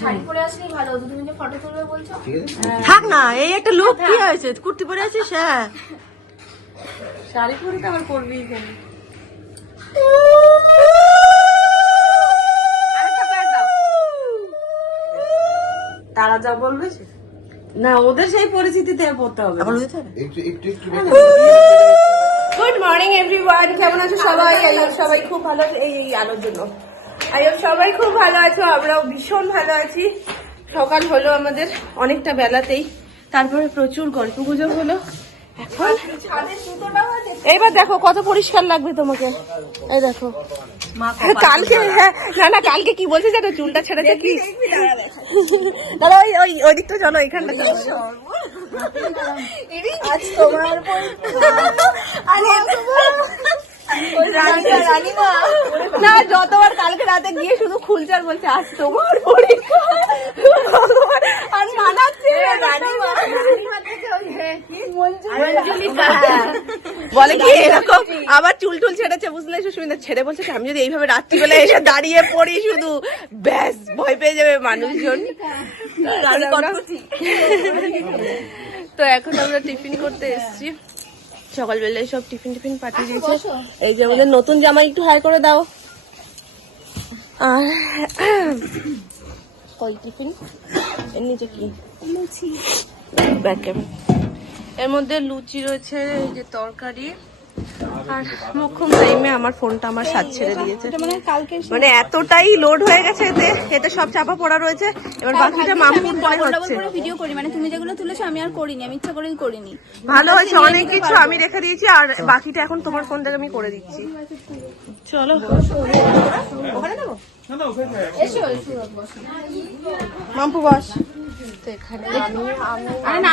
শাড়ি পরে আসলেই ভালো হতো, তুমি যে ফটো তুলবে বলছো। থাক না, এই একটা লুক কি হয়েছে, কুর্তি পরে আছিস। হ্যাঁ শাড়ি পরে তো আবার পরবি কেন? তারা যা বলবে না, ওদের সেই পরিস্থিতিতে পড়তে হবে। গুড মর্নিং এভরিওয়ান, কেমন আছো সবাই? সবাই খুব ভালো। এই আলোর জন্য সবাই খুব ভালো আছো, আমরাও ভীষণ ভালো আছি। সকাল হলো আমাদের অনেকটা বেলাতেই, তারপরে প্রচুর গল্প গুজব হলো। এখন এইবার দেখো কত পরিষ্কার লাগবে তোমাকে। এই দেখো কালকে, হ্যাঁ না কালকে কি বলছে জানো, চুলটা ছেড়েছে কি দাদা, ওই দিকটা চলো, এখানটা চলো। আজ তোমার না, যতবার কালকে রাতে গিয়ে শুধু খুলছে আর বলছে আজ তোমার পরীক্ষা, আর মানাচ্ছে বলে কি এরকম। আবার চুল টুল ছেড়েছে বুঝলে সুস্মিতা, ছেড়ে বলছে আমি যদি এইভাবে রাত্রিবেলা এসে দাঁড়িয়ে পড়ি শুধু ব্যাস ভয় পেয়ে যাবে মানুষজন। তো এখন আমরা টিফিন করতে এসেছি, সকালবেলায় সব টিফিন পাঠিয়ে দিয়েছে। এই যে আমাদের নতুন জামাই, একটু হাই করে দাও। আর কই টিফিন এর নিচে কি এর মধ্যে লুচি রয়েছে, এই যে তরকারি। আর মোক্ষম টাইমে আমার ফোনটা আমার সাথ ছেড়ে দিয়েছে, মানে এতটাই লোড হয়ে গেছে এতে সব চাপা পড়া রয়েছে। এবার বাকিটা মামুর পরে হচ্ছে। ভিডিও করি, মানে তুমি যেগুলো তুলেছো আমি আর করিনি, আমি ইচ্ছা করেই করিনি। ভালো হয়েছে, অনেক কিছু আমি রেখে দিয়েছি, আর বাকিটা এখন তোমার ফোন থেকে আমি করে দিচ্ছি। চলো মাম্পু বস। তো এখানে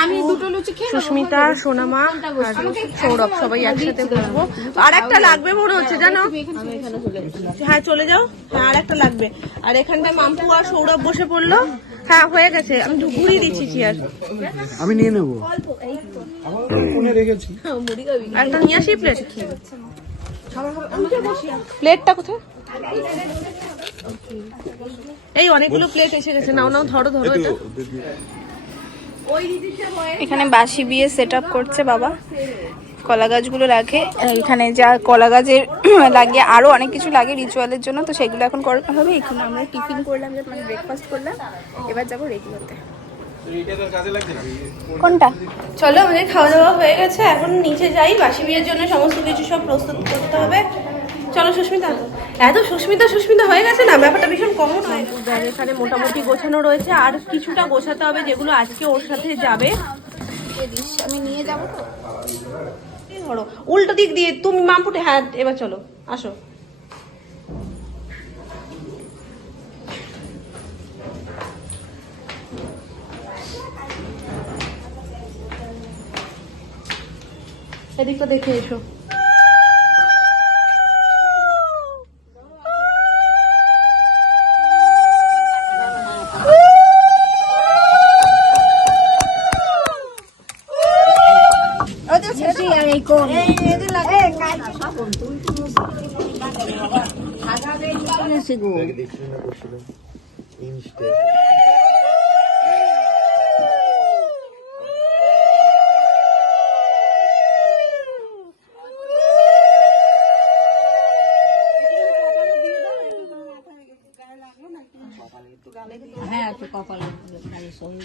আমি দুটো লুচি খেয়ে, সুস্মিতা, সোনামা আর সৌরভ সবাই একসাথে বসবো। আর একটা লাগবে মনে হচ্ছে জানো, হ্যাঁ চলে যাও। হ্যাঁ আর একটা লাগবে। আর এখানটা মাম্পু আর সৌরভ বসে পড়লো। হ্যাঁ হয়ে গেছে, আমি ঘুরিয়ে দিচ্ছি চেয়ার। আমি নিয়ে নেবো, রেখেছি। একটা নিয়ে আসি প্লেট। প্লেটটা কোথায়? এই অনেকগুলো প্লেট এসে গেছে, নাও নাও ধরো ধরো এটা। এখানে বাসি বিয়ে সেট আপ করছে বাবা, কলা গাছগুলো রাখে এখানে, যা কলা গাছের লাগে আরো অনেক কিছু লাগে রিচুয়ালের জন্য, তো সেগুলো এখন করা হবে। এখানে আমরা টিফিন করলাম, মানে ব্রেকফাস্ট করলাম, এবার যাবো রেগুলারতে। কোনটা? চলো আমাদের খাওয়া দাওয়া হয়ে গেছে, এখন নিচে যাই, বাসি বিয়ের জন্য সমস্ত কিছু সব প্রস্তুত করতে হবে। চলো সুস্মিতা, এত সুস্মিতা হয়ে গেছে না, ব্যাপারটা ভীষণ কমন হয়। ব্যাগ এখানে মোটামুটি গোছানো রয়েছে, আর কিছুটা গোছাতে হবে যেগুলো আজকে ওর সাথে যাবে। আমি নিয়ে যাবো তো, ধরো উল্টো দিক দিয়ে তুমি মামপুটে। হ্যাঁ এবার চলো আসো। এদিকটা দেখে এসো। হ্যাঁ একটু কপালে সহি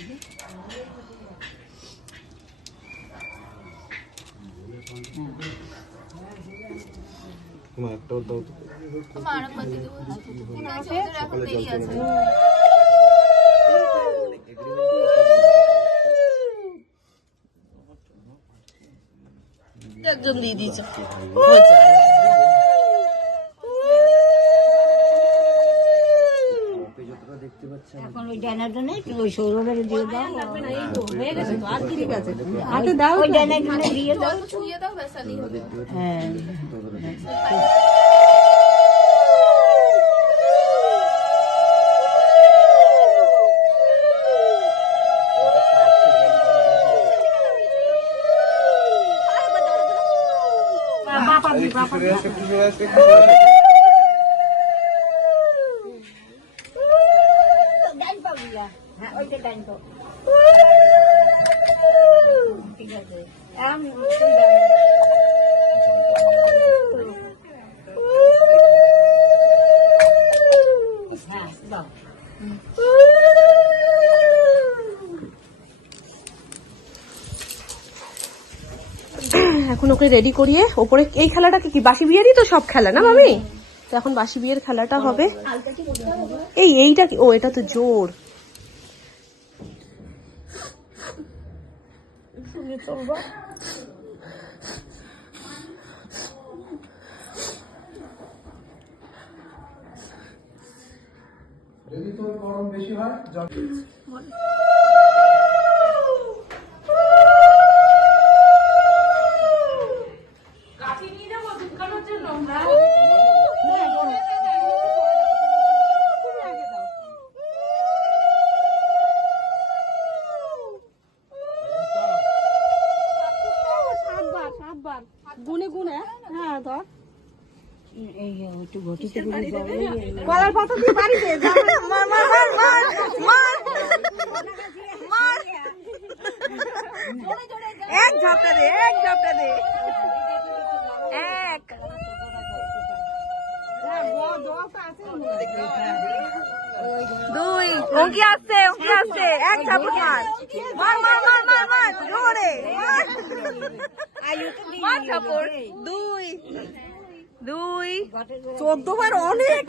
একটাও দাও তো। একজন দিয়ে দিয়েছে। এখন ওই ডানার জন্য ওই সৌরভের দিয়ে দাও, হয়ে গেছে তো, আর কি ঠিক আছে। হাতে দাও, ওই ডানার জন্য দিয়ে দাও। ছুঁয়ে দাও বেসালি হবে। হ্যাঁ হ্যাঁ ওইটা ডান তো ঠিক আছে হ্যাঁ দাও এখন ওকে রেডি করিয়ে ওপরে এই খেলাটাকে কি বাসি বিয়েরই তো সব খেলা না মামি? তো এখন বাসি বিয়ের খেলাটা হবে। এইটা কি? ও এটা তো জোর। যদি তোর গরম বেশি হয় গুনে গুনে হ্যাঁ ধর এই একটু ঘটিতে গলার পাতা দিয়ে বাড়িতে মার মার মার মার মার মার এক ঝাপটা দে, এক ঝাপটা দে, এক। দুই অঙ্কি আসছে, অঙ্কি আসছে, এক ঝাপট মার মার মার মার মার মার জোরে মার ঝাপট। দুই দুই 14 বার অনেক।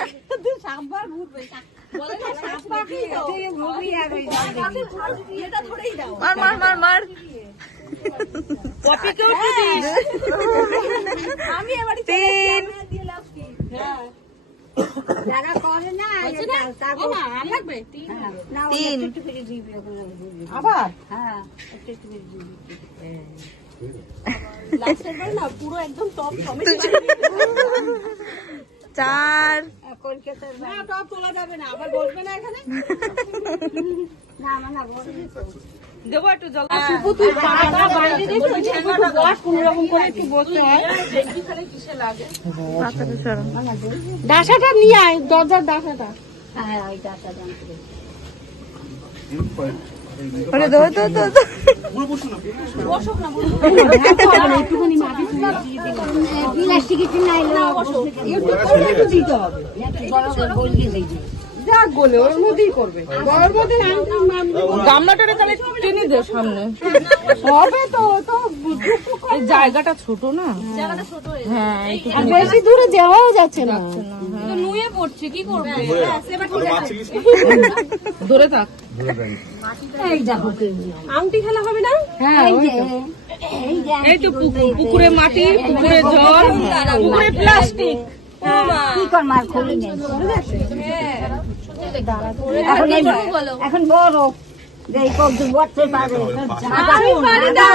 মার মার মার মার তিন তিন আবার পুরো একদম টপ চার টপ তোলা যাবে না, আবার বসবে না এখানে। দেবো একটু জল কোন রকম করে একটু বসতে হয়। ডাসাটা নিয়ে আয়, দরজার ডাসাটা। হ্যাঁ ওই ডাটা জানতে প্লাস্টিকের দিতে হবে যাক বলে ওর মধ্যেই করবে, ওর মধ্যে গামলাটা তাহলে টেনে দে সামনে হবে তো। তো জায়গাটা ছোট না, জায়গাটা ছোট, হ্যাঁ বেশি দূরে যাওয়াও যাচ্ছে না, নুয়ে পড়ছে কি করবে। ধরে থাক, এই দেখো আংটি খেলা হবে না? হ্যাঁ এই তো পুকুরে মাটি, পুকুরে জল, পুকুরে প্লাস্টিক। কি কর মার খুলি নেই এখন বড় দেই কত বছর পারে আমি পারি না,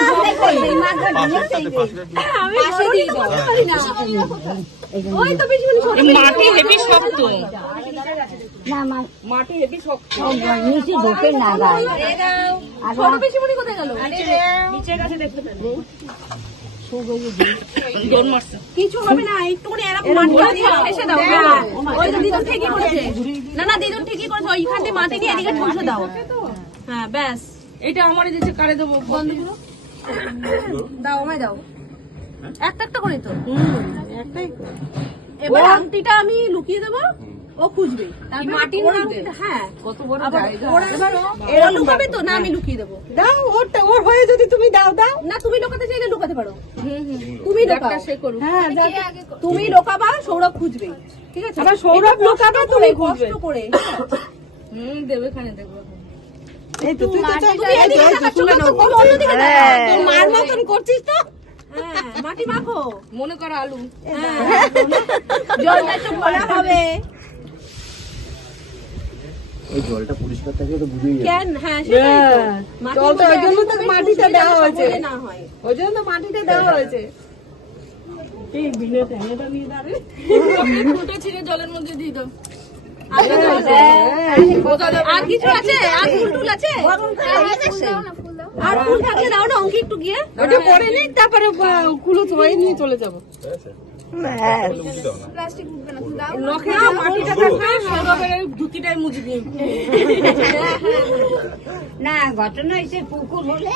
আমি পাশে দিয়ে দাও ওই তো বেশি মাটি হেভি শক্ত, না মাটি হেভি শক্ত, নিচে ঢোকে না গায়ে আর ছোট বেশি মনে কোথায় গেল? নিচে কাছে দেখতে পেলে কিছু হবে না, একটুখানি এরকম মাটি দিয়ে ঠেসে দাও। ওই যে দিদুন ঠিকই করেছে, না না দিদুন ঠিকই করেছে, ওইখান থেকে মাটি দিয়ে এদিকে ঠেসে দাও। হ্যাঁ ব্যাস, এটা আমারই দিচ্ছে, কারে দেবো বন্ধ করো, দাও আমায় দাও, একটা একটা করে তো একটাই। এবার আংটিটা আমি লুকিয়ে দেবো, ও খুঁজবে মাটির মধ্যে। হ্যাঁ কত বড় জায়গা, এরা লুকাবে তো না, আমি লুকিয়ে দেবো। দাও ওরটা, ওর হয়ে যদি তুমি দাও দাও না, তুমি লুকাতে চাইলে লুকাতে পারো, তুমি লুকাও, হ্যাঁ তুমি লুকাবা, সৌরভ খুঁজবে, ঠিক আছে? আবার সৌরভ লুকাবে, তুমি কষ্ট করে দেবে, এখানে দেখবো। এই তো তুই তো তুমি এদিকে দেখাচ্ছ না, কোন অন্যদিকে দেখাও, তোর মার মতন করছিস তো। হ্যাঁ মাটি মাখো, মনে করো আলু, হ্যাঁ জলটা একটু ভরা হবে। এই জলটা পরিষ্কার থাকলে তো বুঝেই যাবে। কেন? হ্যাঁ সেটাই তো, জলটা ওই জন্য তো মাটিটা দেওয়া হয়েছে, না হয় ওই জন্য তো মাটিটা দেওয়া হয়েছে। এই বিলে ট্যাংটা নিয়ে দাঁড়ে ফুটে ছিঁড়ে জলের মধ্যে দিয়ে দাও। আর কিছু আছে? আর ফুল আছে? আর ফুল থাকলে দাও না, অঙ্কি একটু গিয়ে ওটা পরে নিই, তারপরে কুলো ধুয়ে নিয়ে চলে যাবো। ধুতিটাই মুছে দিই। ঘটনা এসে পুকুর হলে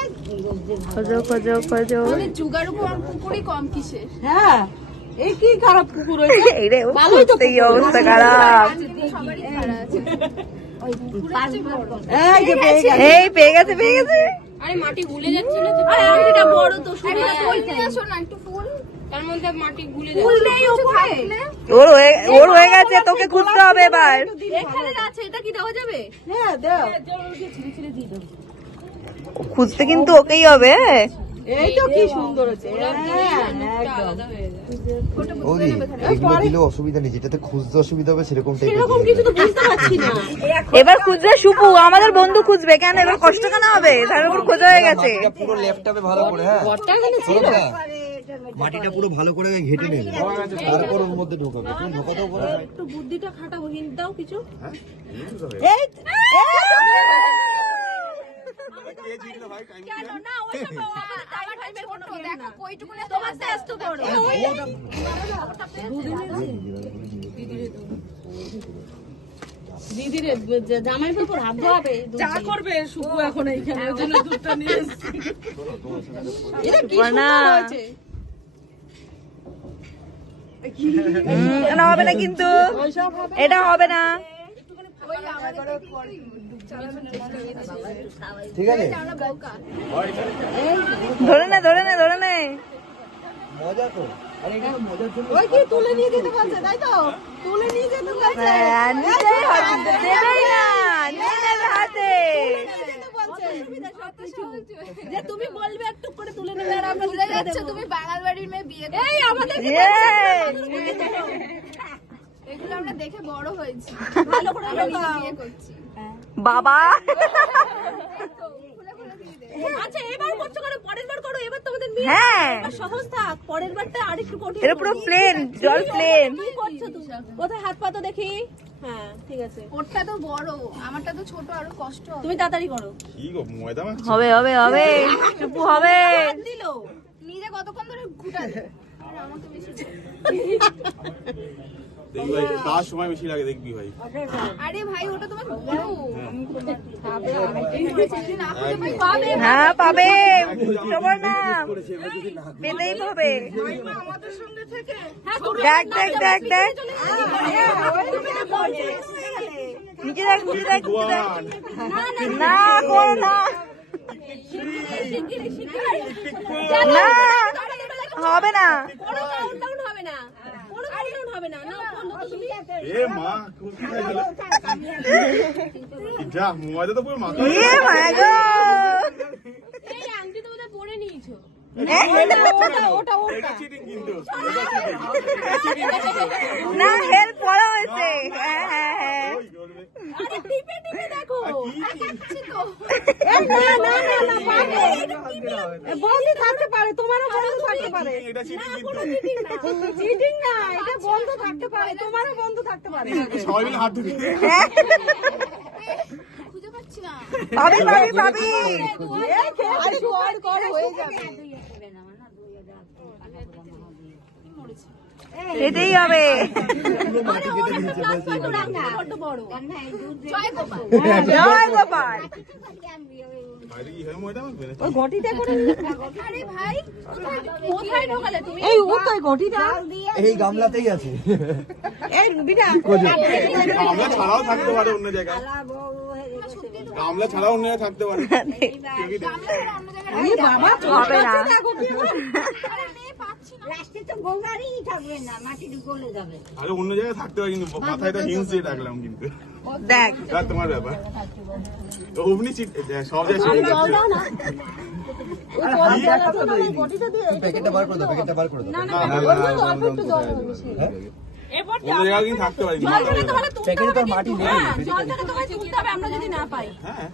খোঁজো খোঁজো খোঁজো। জুগাড়ু পুকুরই কম কিসের। হ্যাঁ, এই কি খারাপ পুকুর হয়েছে। এই রে এই অবস্থা খারাপ। সবারই খারাপ আছে। এই যে পেয়ে গেছে। এই পেয়ে গেছে পেয়ে গেছে। আরে মাটি গুলে যাচ্ছে না তো। আরে আংটিটা বড় তো শুনে ফুল নিয়ে আসো না একটু ফুল। তার মধ্যে মাটি গুলে ফুল যাচ্ছে। নেই উপরে। ওর হয়ে গেছে, তোকে খুঁজতে হবে এবার। এখানে আছে, এটা কি দেওয়া যাবে? হ্যাঁ দাও। খুঁজতে কিন্তু ওকেই হবে। এই তো কি সুন্দর আছে। হ্যাঁ একদম। বৌদি এগুলো দিলেও অসুবিধা নেই, যেটাতে খুঁজতে অসুবিধা হবে সেরকম টাইপের এরকম কিছু তো বুঝতে পারছি না। এবার খুঁজবে সুপু, আমাদের বন্ধু খুঁজবে কেন? এবার কষ্ট কেন হবে? তার উপর খোঁজা হয়ে গেছে। মাটিটা পুরো ল্যাপটপে ভালো করে, হ্যাঁ শোনো না, মাটিটা পুরো ভালো করে ঘেটে নেবে, তারপর ওর মধ্যে ঢোকাবে। তুমি ঢোকাতেও পারো। একটু বুদ্ধিটা খাটাবো, হিন্ট দাও কিছু। কেন না ওইসব আমাদের টাইমের টাইমের কোনো দেখো কইটুকুনে তোমার টেস্ট তো করো। দিদিরে জামাইয়ের উপর হাত ধোয়াবে। চা করবে শুকু এখন এইখানে, ওই জন্য দুধটা নিয়ে এসেছি। এটা কি সুন্দর হয়েছে। এটা হবে না কিন্তু, এটা হবে না। ঠিক আছে, ধরে নে ধরে নে ধরে নে। মজা তো। আরে এটা মজার জন্য ওই কি তুলে নিয়ে যেতে বলছে, তাই তো? তুলে নিয়ে যেতে বলছে। হ্যাঁ, নিতেই হবে, দেবেই না, নিয়ে নেবে হাতে। যে তুমি বলবে একটু করে তুলে নেবে, আর আমরা ভুলে যাচ্ছে তুমি বাঙাল বাড়ির মেয়ে বিয়ে করে। এই আমাদের এগুলো আমরা দেখে বড় হয়েছি। ভালো করে আমরা নিজে বিয়ে করছি। বাবা আচ্ছা এবার করছো করো, পরের বার করো। এবার তোমাদের মেয়ে হ্যাঁ, সহজ থাক, পরের বারটা আরেকটু কঠিন। এটা পুরো প্লেন, জল প্লেন। কি করছো তুমি? কোথায় হাত পা তো দেখি। হ্যাঁ ঠিক আছে, ওরটা তো বড়, আমারটা তো ছোট, আরো কষ্ট হবে। তুমি তাড়াতাড়ি করো। হবে হবে হবে, সুপু হবে। দিলো নিজে কতক্ষণ ধরে ঘুটাবে আর আমাকে বেশি দেখবি ভাই, কার সময় বেশি লাগে দেখবি ভাই। আরে ভাই ওটা তোমার গুরু। না খুঁজে পাই পাবে। হ্যাঁ পাবে, তোমার নাম পেলেই পাবে। দেখ দেখ দেখ দেখ, নিচে দেখ নিচে দেখ নিচে দেখ। না করো না, না হবে না। কোনো কাউন্টডাউন হবে না, কোনো কাউন্টডাউন হবে না। না বন্ধ তো তুমি। এ মা, খুশি হয়ে গেল। যা মোবাইলে তো পুরো মাথা। এ মা গো, এই আংটি তো বোধহয় পরে নিয়েছো। এটা চিটিং কিন্তু। না হেল্প করা হয়েছে। হ্যাঁ হ্যাঁ হ্যাঁ, আরে টিপে টিপে দেখো। বন্ধ থাকতে পারে, তোমারও বন্ধ থাকতে পারে। এটা চিটিং কিন্তু। চিটিং না, এটা বন্ধ থাকতে পারে, তোমারও বন্ধ থাকতে পারে। সবাই মিলে হাত ধুবি। খুঁজে পাচ্ছি না। পাবি পাবি পাবি। আরে কর কর হয়ে যাবে। এটাই হবে। বড্ড বড়। জয় গোপাল। জয় গোপাল। বাইরে কি হয় ময়দা মাখবে না? ওই ঘটিতে করে আরে ভাই কোথায় ঢোকালে তুমি? এই ওটাই ঘটিটা এই গামলাতেই আছে। এই বিটা গামলা ছাড়াও থাকতে পারে অন্য জায়গায়। গামলা ছাড়াও অন্য জায়গায় থাকতে পারে। এই বাবা হবে না। লাস্টে তো বৌমারই থাকবে না, মাটি গলে যাবে। আরে অন্য জায়গায় থাকতে পারে, কিন্তু মাথায় তো হিংস দিয়ে রাখলাম কিন্তু। দেখ আর তোমার ব্যাপার অমনি সব জায়গায় প্যাকেটটা বার করে দাও, প্যাকেটটা বার করে দাও। অন্য জায়গায় কিন্তু থাকতে পারি। প্যাকেটে তো আর মাটি নেই। জলটাকে তোমায় তুলতে হবে, আমরা যদি না পাই। হ্যাঁ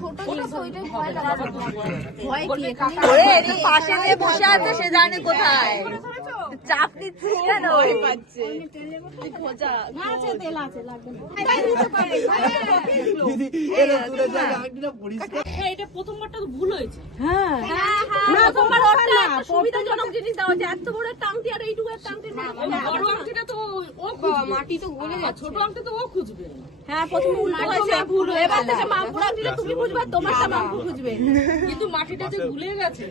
ছোট জিনিস ওইটাই ভয় লাগে। ভয় কি এখানে? ওরে একটু পাশে নিয়ে বসে আছে, সে জানে কোথায়। চাপ নিচ্ছিস কেন? আছে তেল আছে, লাগবে না। এটা প্রথমবারটা তো ভুল হয়েছে। হ্যাঁ না তোমার ওটা একটা সুবিধাজনক জিনিস দাও যে এত বড় একটা আংটি আর এইটুকু একটা আংটি না, বড় আংটিটা তো ও মাটি তো গলে যাচ্ছে, ছোট আংটি তো ও খুঁজবে। হ্যাঁ প্রথমে উল্টো হয়েছে, ভুল হয়ে এবার থেকে মামপুর আংটিটা তুমি খুঁজবে, তোমারটা মামপুর খুঁজবে। কিন্তু মাটিটা যে ভুলে গেছে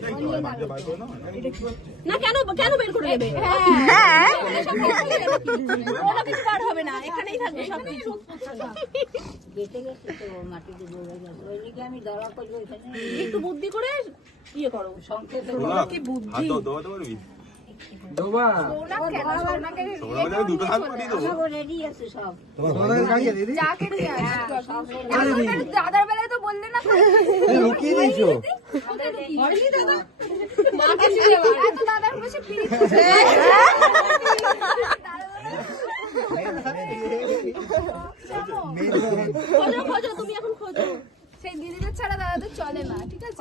না, কেন কেন বের করে দেবে? হ্যাঁ কোনো কিছু বার হবে না, এখানেই থাকবে সব কিছু। বেঁচে গেছে তো মাটিতে বলে গেছে, ওই দিকে আমি দলা করবো এখানে একটু বুদ্ধি করে ইয়ে করো। সংক্ষেপে কি বুদ্ধি দোয়াতে পারবি দুটো হাত পাঠিয়ে দেবো। রেডি আছে সব। দাদার বেলায় তো বললে না লুকিয়ে দিয়েছো দাদার বসে খোঁজো খোঁজো, তুমি এখন খোঁজো। সেই দিদিদের ছাড়া দাদা তো চলে না, ঠিক আছে?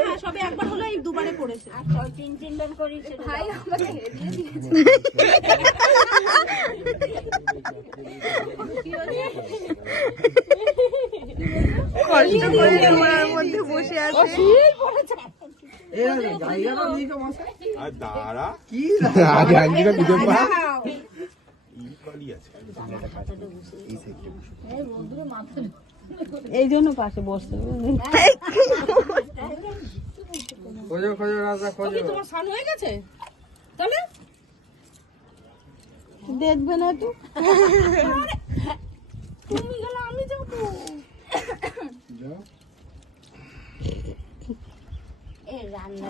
হ্যাঁ সবে একবার হলো, এই দুবারে পড়েছে। আচ্ছা তিনবার করেছে ভাই আমাকে হেরিয়ে দিয়েছে। আর দাঁড়া কি আগে আঙ্গিটা খুঁজে পা এই জন্য পাশে বসতে খোঁজো খোঁজো রাজা খোঁজো। তোমার স্নান হয়ে গেছে তাহলে? দেখবে না তো তুমি গেলে আমি যাবো। এই রান্না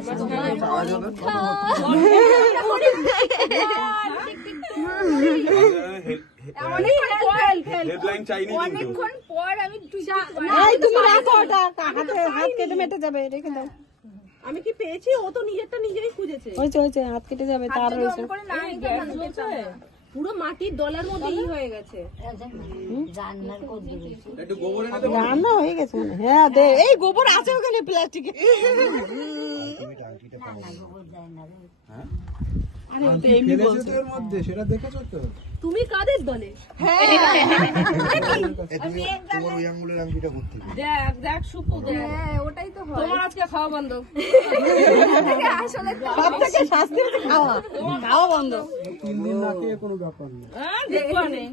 হেডলাইন চাইনি কিন্তু অনেকক্ষণ পর আমি তুমি রাখো ওটা, হাতে হাত কেটে মেটে যাবে, রেখে দাও। আমি কি পেয়েছি? ও তো নিজেরটা নিজেই খুঁজেছে। হয়েছে হয়েছে, হাত কেটে যাবে, তার রয়েছে। পুরো মাটির ডলার মধ্যে ই হয়ে গেছে। রান্নার করতে বলছি। রান্না হয়ে গেছে মনে হয়। হ্যাঁ দে, এই গোবর আছে ওখানে প্লাস্টিকে। না না গোবর যায় না রে। ফেলেছে তো এর মধ্যে, সেটা দেখেছো তো? তুমি কাদের দলে? তুমি তোমার ওই আঙ্গুলের আংটিটা করতে দেখ দেখ সুপু দেখ, হ্যাঁ ওটাই তো হয়। তোমার আজকে খাওয়া বন্ধ। আসলে সব থেকে শাস্তি হচ্ছে খাওয়া, খাওয়া বন্ধ। 3 দিন না খেয়ে কোনো ব্যাপার নেই। হ্যাঁ দেখো নে।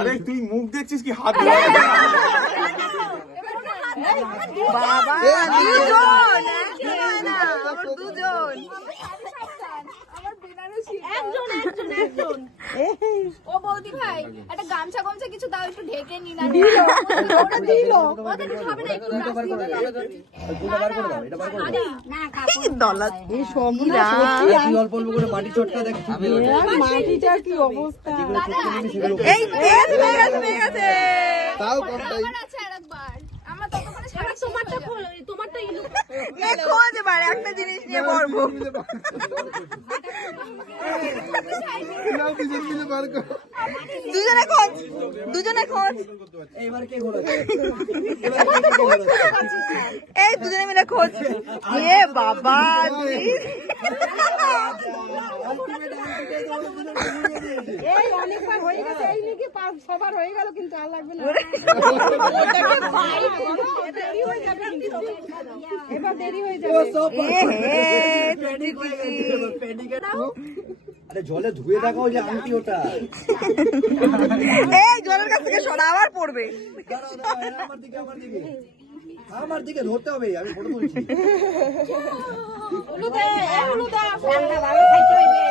আরে তুই মুখ দেখছিস কি হাত বাবা দুজন দুজন আমার বেনারসি একজন একজন একজন। ও বৌদি ভাই একটা গামছা গামছা কিছু দাও, একটু ঢেকে নি না। ওটা দিল। ওদের খাবে না, একটু এটা বার করে দাও এটা বার করে দাও না কাপড় এই সমীরা তুই অল্প অল্প করে মাটি চটকা দেখ মাটিটা কি অবস্থা। যেগুলো চটকে নিবি সেগুলো এই তেল হয়ে গেছে। তাও কম তাই আমার আছে আরেকবার, আমরা ততক্ষণে সারা তোমারটা খোলো, তোমারটা ইলু। খোঁজ এবার একটা জিনিস নিয়ে পড়বো। দুজনে খোঁজ, দুজনে খোঁজ, এবার কে ঘোরাচ্ছে এই দুজনে মিলে খোঁজ। এ বাবা এই অনেকবার হয়ে গেছে, এই নাকি 5-6 বার হয়ে গেল, কিন্তু আর লাগবে না। এবার দেরি হয়ে যাবে। আরে জলে ধুয়ে থাকা ওই যে আংটি ওটা এই জলের কাছ থেকে সরা আবার পড়বে। দাঁড়াও, দাঁড়াও, আমার দিকে ধরতে হবে, আমি ফটো তুলছি রান্না ভালো খাইতে হইবে।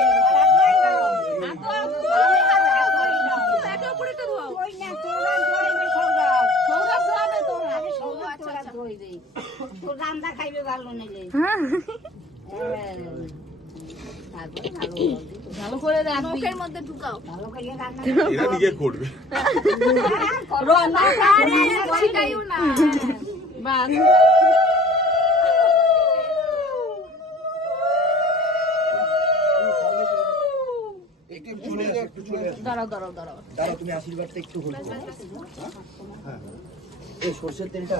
একে অপরেরটা ধোয়াও। ওই না তোরা ধোয়াইবে সৌরভ। সৌরভ ধোয়াবে তোরা। আরে সৌরভ তোরা ধোয়াইবে। তোর রান্না খাইবে ভালো নিলে। ভালো করে রাখবি। মুখের মধ্যে ঢুকাও। ভালো করে রান্না এরা নিজে করবে রান্না আরে ছিটাইও না। বাস একটু চলে আসো, একটু চলে আসো। দাঁড়াও দাঁড়াও দাঁড়াও। দাঁড়াও, তুমি আশীর্বাদটা একটু হলো হ্যাঁ এই সর্ষের তেলটা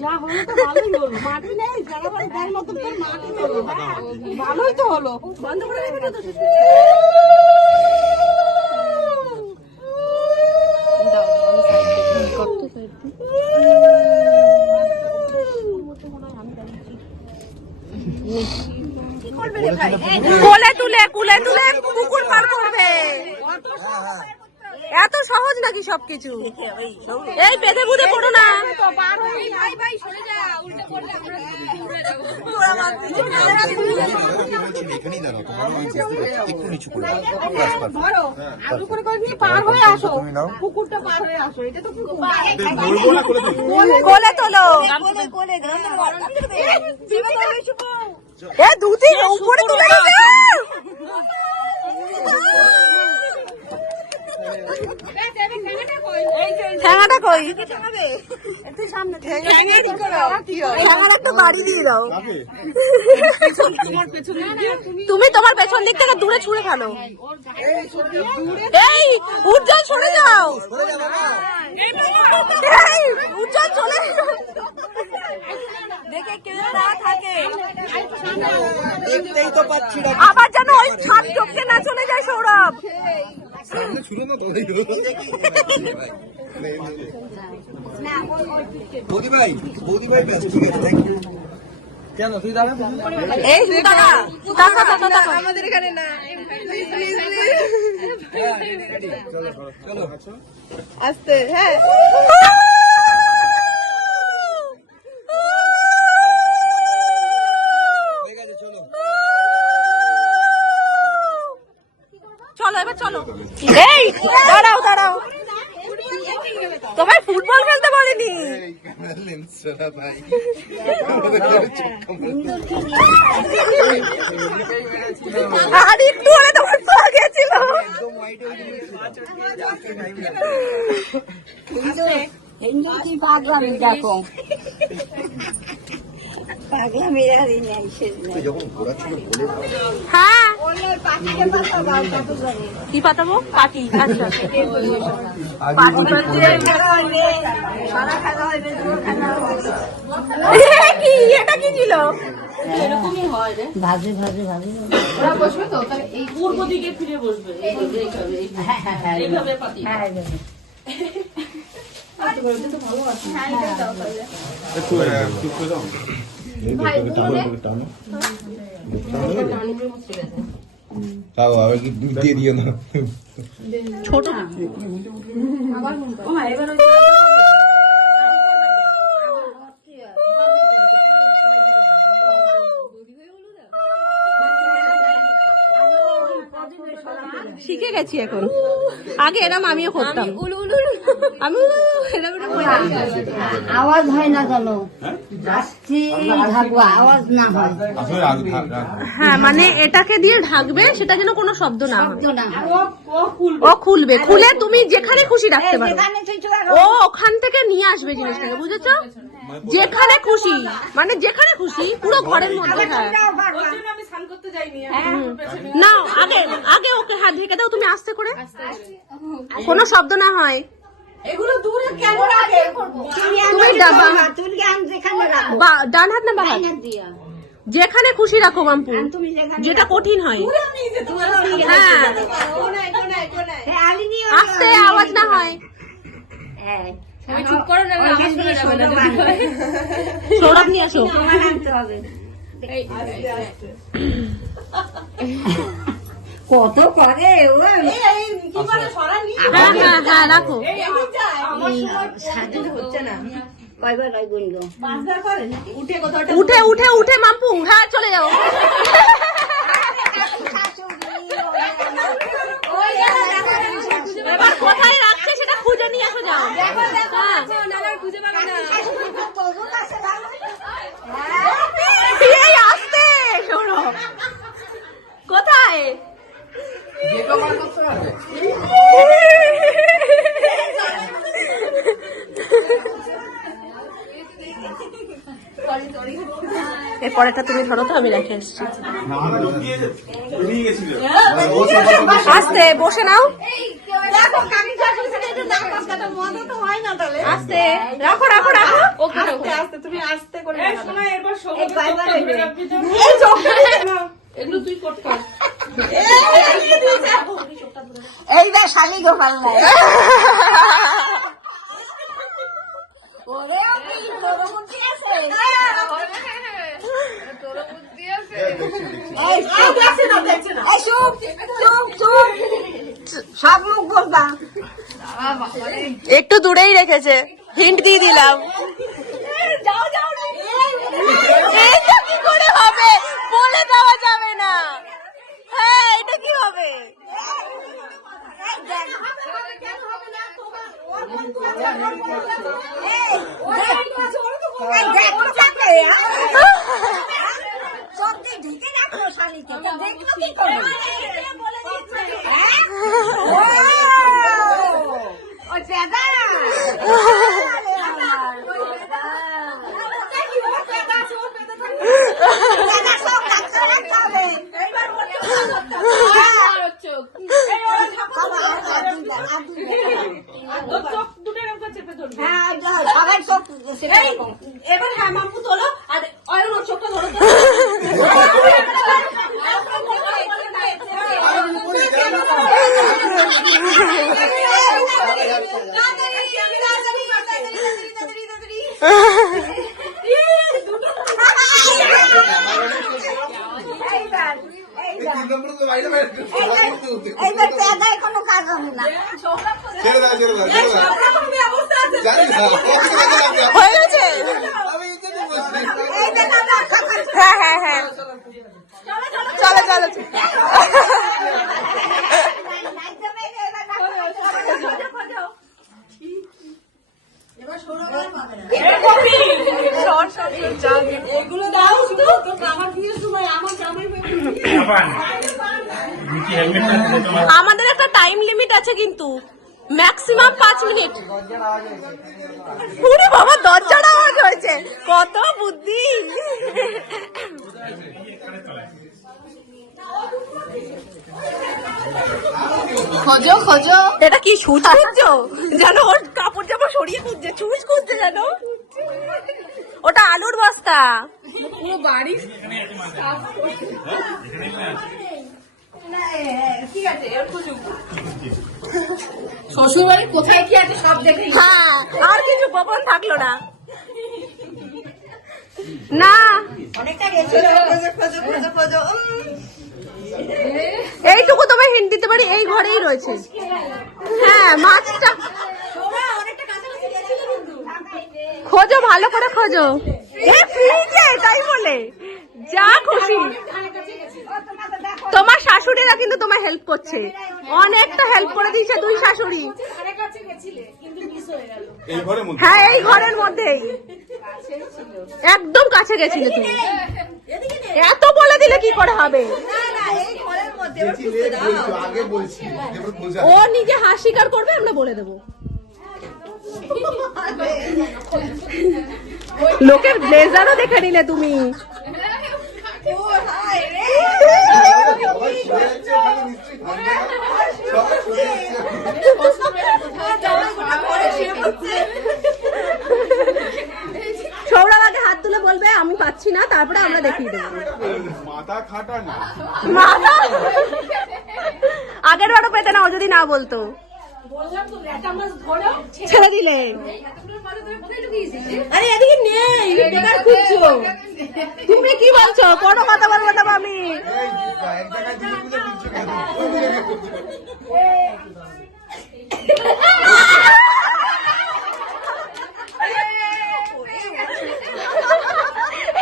যা হলো তো ভালোই হলো, মাটি নেই জায়গা বাড়ি দেয় মতো, তোর মাটি নেই, ভালোই তো হলো। বন্ধ করে রেখে দাও তো। কোলে তুলে পুকুর পার করবে। এত সহজ নাকি সবকিছু? এই বেঁধে বুঝে পড়ো না। এখানেই দাঁড়াও, তোমার একটু নিচু করে পার হয়ে আসো, তুমি নাও। পুকুরটা পার হয়ে আসো, এটা তো পুকুর। কোলে তোলো। এ দুটি উপরে তুলে দিবে। ঠ্যাঙাটা কই? ঠ্যাঙার একটা বাড়ি দিয়ে দাও। তুমি তোমার পেছন দিক থেকে দূরে ছুঁড়ে ফেলো। এই উজ্জ্বল সরে যাও। এই উজ্জ্বল চলে যাও। দেখে কেউ না থাকে। দেখতেই তো পাচ্ছি না। আবার যেন ওই ছাদ টপকে না চলে যায় সৌরভ। বৌদি ভাই ব্যাস, ঠিক আছে, থ্যাংক ইউ। কেন তুই দাঁড়া? এই দাঁড়া, টাকা আমাদের এখানে না। চলো আস্তে, হ্যাঁ। ঠিক আছে, চলো। চলো এবার চলো। এই দাঁড়াও, তোমায় ফুটবল খেলতে বলিনি। আর একটু হলে তোমার পা গেছিল। কি পাগলামি দেখো, পাগলামি তুই যখন ঘোরা ছিল বলে দাও। হ্যাঁ, পাখিকে পাতা কত জানি কি পাতাবো? পাটি। আচ্ছা, কি এটা কি ছিল? ভাজে ভাজে ভাজে ওরা বসবে তো, তাহলে এই পূর্ব দিকে ফিরে বসবে, এইভাবে এইভাবে পাতি। দিয়ে দিও না। ছোট শিখে গেছি এখন। আগে এরম আমিও করতাম। আমি এরম আওয়াজ হয় না কেন? আসছি ঢাকবো, আওয়াজ না হয়। হ্যাঁ, মানে এটাকে দিয়ে ঢাকবে, সেটা যেন কোনো শব্দ না হয়। শব্দ না হয়। ও খুলবে, খুলে তুমি যেখানে খুশি রাখতে পারো। যেখানে কিছু ও ওখান থেকে নিয়ে আসবে জিনিসটাকে, বুঝেছো? যেখানে খুশি, মানে যেখানে খুশি, পুরো ঘরের মধ্যে। হ্যাঁ, আমি স্নান করতে যাইনি, নাও আগে ওকে হাত ঢেকে দাও তুমি আস্তে করে, কোনো শব্দ না হয়। এগুলো দূরে কেন রাখে? তুমি ডাবা তুমি যেখানে রাখো, ডান হাত না বাম হাত, দিয়া যেখানে খুশি রাখো মাম্পু, তুমি যেখানে যেটা কঠিন হয়। হ্যাঁ, আলি নিয়ে আস্তে, আওয়াজ না হয়। চুপ করো না, আওয়াজ শোনা যাবে না। সৌরভ নিয়ে আসো। আনতে হবে। কত করে ও হ্যাঁ, রাখো। সাজু হচ্ছে না, কয়বার নয় গুনলো উঠে মাম্পু, হ্যাঁ চলে যাও। এবার কোথায় রাখছে সেটা খুঁজে নিয়ে এসো, যাও। হ্যাঁ, খুঁজে পাবে না। এই আসতে সৌরভ, কোথায়? এরপরেটা তুমি ধরো তো, আমি রেখে এসছি। আস্তে বসে নাও, আস্তে রাখো। তুমি আস্তে করে এরপর এগুলো তুই করতে পার। এইবার শালি গোপাল নাই। সব মুখ বলবা। একটু দূরেই রেখেছে, হিন্ট দিয়ে দিলাম। এটা কি করে হবে, বলে দেওয়া যাবে না। হ্যাঁ, এটা কি হবে? ঢেকে রাখো শালিকে, দেখলো কি করে? ও দাদা এবার হ্যাঁ মাম্পু তোলো আর অয়ন চোখটা ধরো। এইবার পেদায় কোনো কাজ হবে না। ছেড়ে দাও, ছেড়ে দাও, ছেড়ে দাও। জানি না, হয়ে গেছে? আমি এই জন্যই বলছি। হ্যাঁ হ্যাঁ হ্যাঁ, চলো চলো। আমাদের একটা টাইম লিমিট আছে কিন্তু, ম্যাক্সিমাম 5 মিনিট। পুরো বাবা দরজার আওয়াজ হয়েছে, কত বুদ্ধি। খোঁজো খোঁজো, এটা কি সুচ খুঁজছো? জানো ওর কাপড় জামা সরিয়ে খুঁজছে, সুচ খুঁজছে জানো। ওটা আলুর বস্তা। পুরো বাড়ি শ্বশুর বাড়ি কোথায় কি আছে সব দেখে। হ্যাঁ, আর কিছু গোপন থাকলো না। না এইটুকু তবে হিন্ট দিতে পারি, এই ঘরেই রয়েছে। হ্যাঁ, মাছটা খোঁজো, ভালো করে খোঁজো। এই ফ্রিজে, তাই বলে যা খুশি। তোমার শাশুড়িরা কিন্তু তোমার হেল্প করছে, অনেকটা হেল্প করে দিয়েছে দুই শাশুড়ি। এই ঘরের মধ্যে। হ্যাঁ, এই ঘরের মধ্যেই, একদম কাছে গেছিলে তুমি। এত বলে দিলে কি করে হবে? দেখি রে, বলছো, আগে বলছি, এবার বোঝা। ও নিজে হাত স্বীকার করবে, আমরা বলে দেবো। লোকের ব্লেজারও দেখে নিলে তুমি। সবাই শুয়ে আছে, ওখানে নিশ্চয়ই থাকবে। সৌরভ আগে হাত তুলে বলবে আমি পাচ্ছি না, তারপরে আমরা দেখিয়ে দেবো। মাথা খাটা না। মাথা আগের বারও পেতে না, ও যদি না বলতো। ছেড়ে দিলে। আরে এদিকে নেই, বেকার খুঁজছো। তুমি কি বলছো? কোনো কথা বলবো না আমি। এই, এক জায়গায় দিকে খুঁজে খুঁজছো কেন? ওই দিকে খুঁজছো।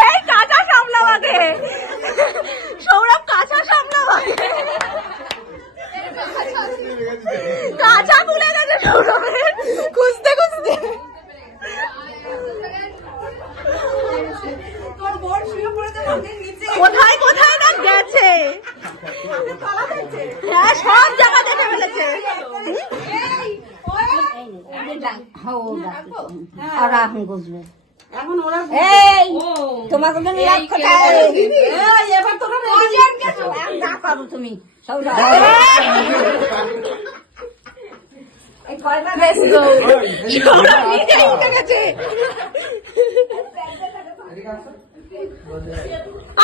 এই কাঁচা সামলাও আগে, সৌরভ কাঁচা সামলাও আগে। কাঁচা তুলে গেছে সৌরভের খুঁজতে খুঁজতে। কোথায় কোথায় না গেছে, হ্যাঁ সব জায়গা দেখে ফেলেছে। ওরা এখন বুঝবে। এই তোমাকে তো নিরাশ কোথায়? এবার তোরা না পাবো তুমি সৌরভ। সৌরভ নিজেই উঠে গেছে।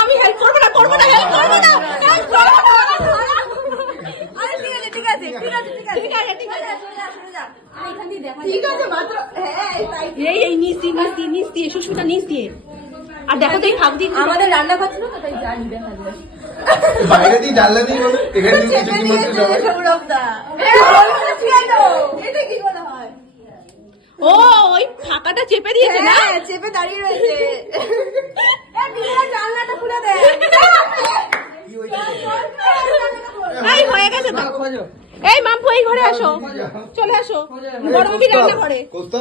আমি হেল্প করবো না, করবো না, হেল্প করবো না, হেল্প করবো না। আরে ঠিক আছে ঠিক আছে ঠিক আছে ঠিক আছে ঠিক আছে ঠিক আছে, ঠিক আছে মাত্র। হ্যাঁ, এই নিচ দিয়ে নিচ দিয়ে নিচ দিয়ে, শ্বশুরটা নিচ দিয়ে। আর দেখো তো এই ফাঁক দিয়ে আমাদের রান্না করছে না, তাই জানি দেখা যায়। বাইরে দিয়ে জানলা দিয়ে বলো, এখানে দিয়ে কিছু কি মারতে যাবে? ও ওই ফাঁকাটা চেপে দিয়েছে না? চেপে দাঁড়িয়ে রয়েছে। জানলাটা খুলে দে। এই হয়ে গেছে তো। এই মাম্পু এই ঘরে আসো, চলে আসো বড় বেবি রান্না ঘরে কোস্তা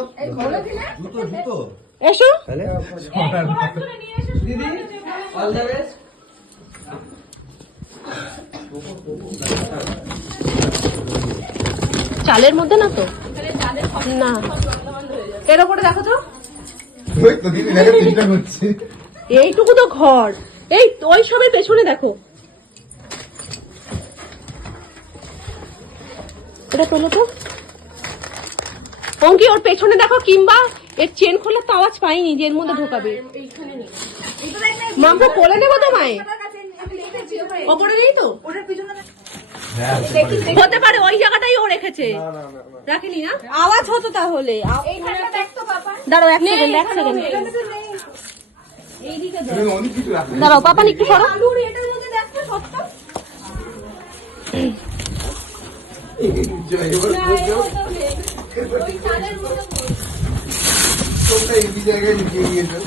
জুতো জুতো এসো। দিদি অল দ্য বেস্ট। চালের মধ্যে না তো, না এর উপরে দেখো তো, ওই তো দিদি দেখার চেষ্টা করছে। এইটুকু তো ঘর, এই ওই সবের পেছনে দেখো, এটা তোলো তো অঙ্কি, ওর পেছনে দেখো, কিংবা এর চেন খোলার তো আওয়াজ পাইনি যে এর মধ্যে ঢোকাবে। মাম্পু কোলে নেবো তোমায়, ওপরে নেই তো, হতে পারে ওই জায়গাটাই ও রেখেছে, রাখিনি না, আওয়াজ হতো তাহলে। দাঁড়াও এক সেকেন্ড, এক সেকেন্ড তুমি অনেক কিছু রাখো। দাঁড়াও, পাপান একটু সরো। তোমরা এই জায়গায় লুকিয়ে গিয়েছো।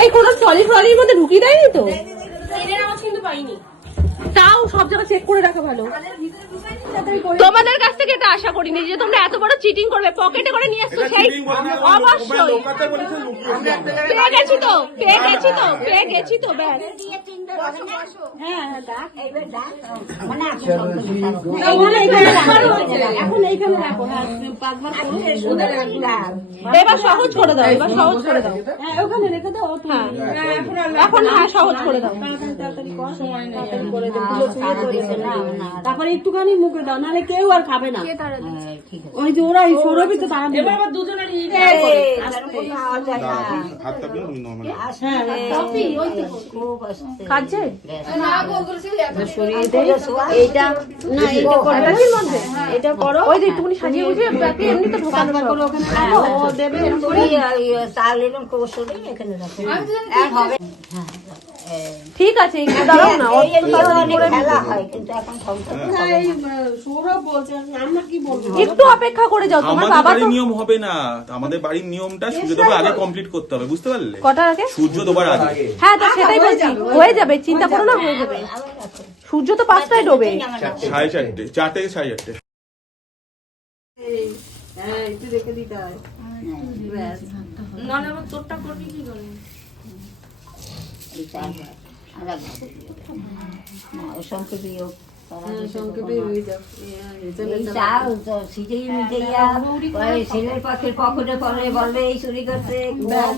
এই কোন ট্রলি ট্রলির মধ্যে ঢুকিয়ে দেয়নি তো, তাও সব জায়গা চেক করে রাখা ভালো। তোমাদের কাছ থেকে এটা আশা করিনি যে তোমরা এত বড় চিটিং করবে, পকেটে করে নিয়ে এসছো। সেই অবশ্যই পেয়ে গেছি তো, পেয়ে গেছি তো, পেয়ে গেছি তো, ব্যাস। এবার সহজ করে দাও, এবার সহজ করে দাও, ওখানে রেখে দাও। হ্যাঁ এখন হ্যাঁ সহজ করে দাও। তারপরে একটুখানি মুখে দাও, নাহলে কেউ আর খাবে না। ওই যে ওরা সৌরভই তো তারা এবার হাতটা পেয়ে তুমি নর্মালি কাজে এটা করো, ওই যে একটুখানি সাজিয়ে বুঝিয়ে ব্যাগে এমনি তো ঢোকানো করো ওখানে, ও দেবে ঠিক আছে একটু দাঁড়াও না, সৌরভ বলছে, আমরা কি বলবো? একটু অপেক্ষা করে যাও, তোমার আমাদের বাবা তো বাড়ির নিয়ম হবে না, আমাদের বাড়ির নিয়মটা সূর্য দেবার আগে কমপ্লিট করতে হবে, বুঝতে পারলে? কটার আগে? সূর্য দেবার আগে। হ্যাঁ তো সেটাই বলছি, হয়ে যাবে, চিন্তা করো না, হয়ে যাবে। সূর্য তো 5টায় ডোবে। 4:30, 4 থেকে 4:30। হ্যাঁ একটু রেখে দিতে হয়। ছেলের পক্ষে পকেটে পড়ে বলবে এই চুরি করছে,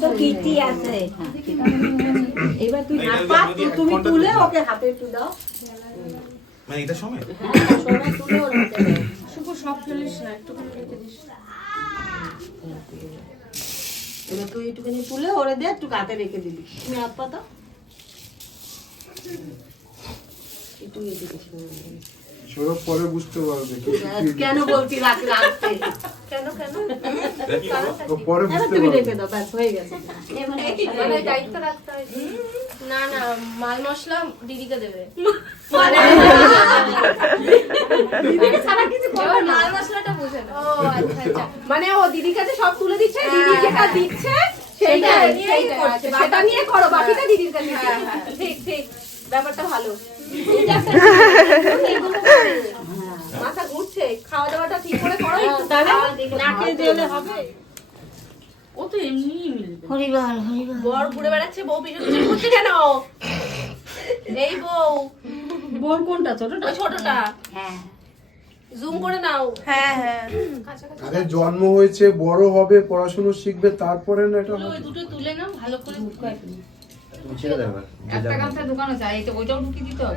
তো কীর্তি আছে। এবার তুই হাত পা তুমি তুলে ওকে হাতে একটু দাও। মানে এটা সময় সবাই তুলে ওর হাতে দাও। এবার তুই একটুখানি তুলে ওরে দে, একটু হাতে রেখে দিবি। তুমি হাত পা দাও একটু এদিকে সরে। সৌরভ পরে বুঝতে পারবে কেন বলছি রাখতে রাখতে, কেন কেন ও পরে এবার বুঝতে তুমি পারবে। রেখে দাও, ব্যাস হয়ে গেছে। দায়িত্ব রাখতে হয়। না না, মাল মশলা দিদিকে দেবে, মাল মশলাটা বুঝে না। মানে ও দিদির কাছে সব তুলে দিচ্ছে, দিদি যেটা দিচ্ছে সেটা নিয়ে করো, বাকিটা দিদির কাছে। ঠিক ঠিক, ব্যাপারটা ভালো। মাথা ঘুরছে, খাওয়া দাওয়াটা ঠিক করে করো একটু, তাহলে নাকে দিলে হবে। ও তো এমনিই মিলবে। হরিবল হরিবল। বর ঘুরে বেড়াচ্ছে, বউ পিছন পিছন ঘুরছে কেন? এই বউ, বোন কোনটা ছোটটা? ওই ছোটটা, জুম করে নাও। হ্যাঁ হ্যাঁ, আরে জন্ম হয়েছে, বড় হবে, পড়াশোনা শিখবে, তারপরে না এটা হবে। দুটো তুলে নাও ভালো করে। তুমি ছেড়ে দেবে একটা গামছা ঢুকানো যায়, এটা ওইটাও ঢুকিয়ে দিতে হবে।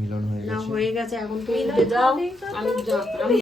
মিলন হয়ে না গেছে। হয়ে গেছে, এখন তুমি উঠে যাও। আমি